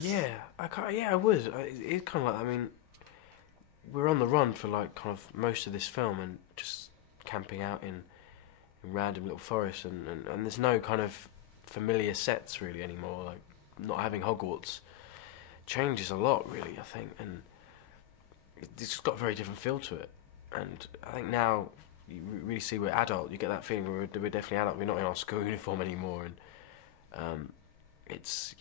Yeah, I would. It's kind of like, I mean, we're on the run for like kind of most of this film and just camping out in random little forests and there's no kind of familiar sets really anymore. Like not having Hogwarts changes a lot really, I think, and it's just got a very different feel to it. And I think now you really see we're adult. You get that feeling we're definitely adult. We're not in our school uniform anymore, and it's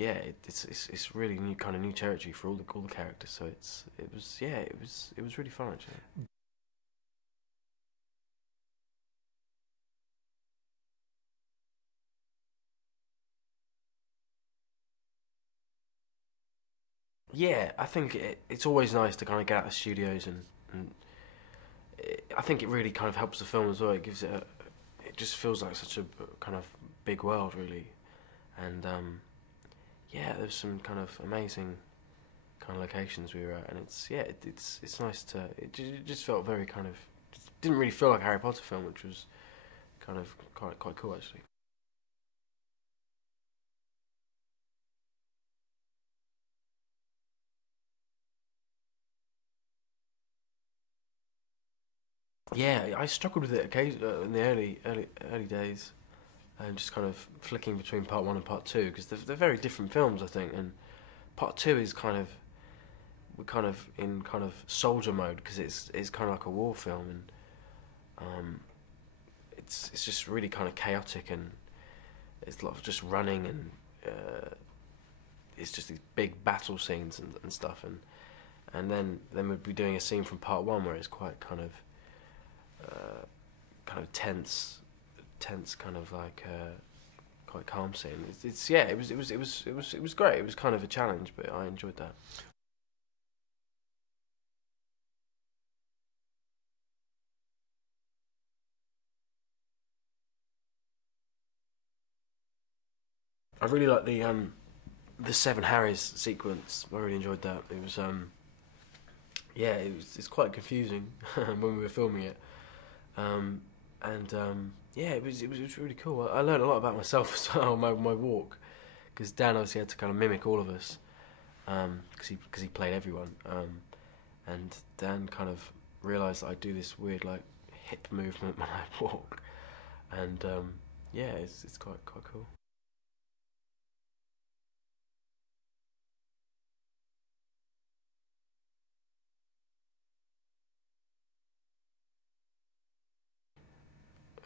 really new kind of new territory for all the characters. So it was really fun actually. Yeah, I think it's always nice to kind of get out of the studios and I think it really kind of helps the film as well. It gives it just feels like such a kind of big world really, and yeah, there's some kind of amazing kind of locations we were at, and it's nice to it just felt very kind of didn't really feel like a Harry Potter film, which was kind of quite cool actually. Yeah, I struggled with it occasionally in the early days, and just kind of flicking between part one and part two because they're very different films, I think. And part two is kind of we're kind of in kind of soldier mode because it's kind of like a war film, and it's just really kind of chaotic and it's a lot of just running and it's just these big battle scenes and stuff, and then we'd be doing a scene from part one where it's quite kind of tense kind of like quite calm scene. It's yeah, it was great. It was kind of a challenge, but I enjoyed that. I really like the Seven Harrys sequence. I really enjoyed that. It was yeah, it's quite confusing when we were filming it. And yeah, it was really cool. I learned a lot about myself as well on my walk, because Dan obviously had to kind of mimic all of us, because he played everyone, and Dan kind of realised that I do this weird like hip movement when I walk, and yeah, it's quite cool.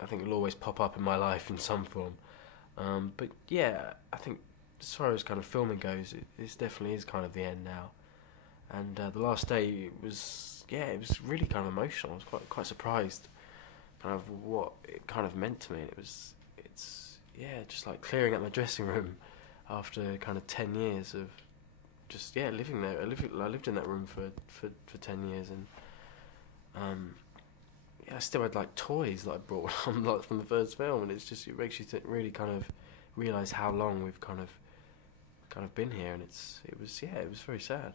I think it'll always pop up in my life in some form. But yeah, I think as far as kind of filming goes, it definitely is kind of the end now. And the last day was yeah, it was really kind of emotional. I was quite surprised, kind of what it kind of meant to me. It's yeah, just like clearing out my dressing room after kind of 10 years of just yeah living there. I lived in that room for 10 years, and um, yeah, I still had like toys that I brought on like from the first film, and it makes you really kind of realize how long we've kind of been here, and it was yeah, it was very sad.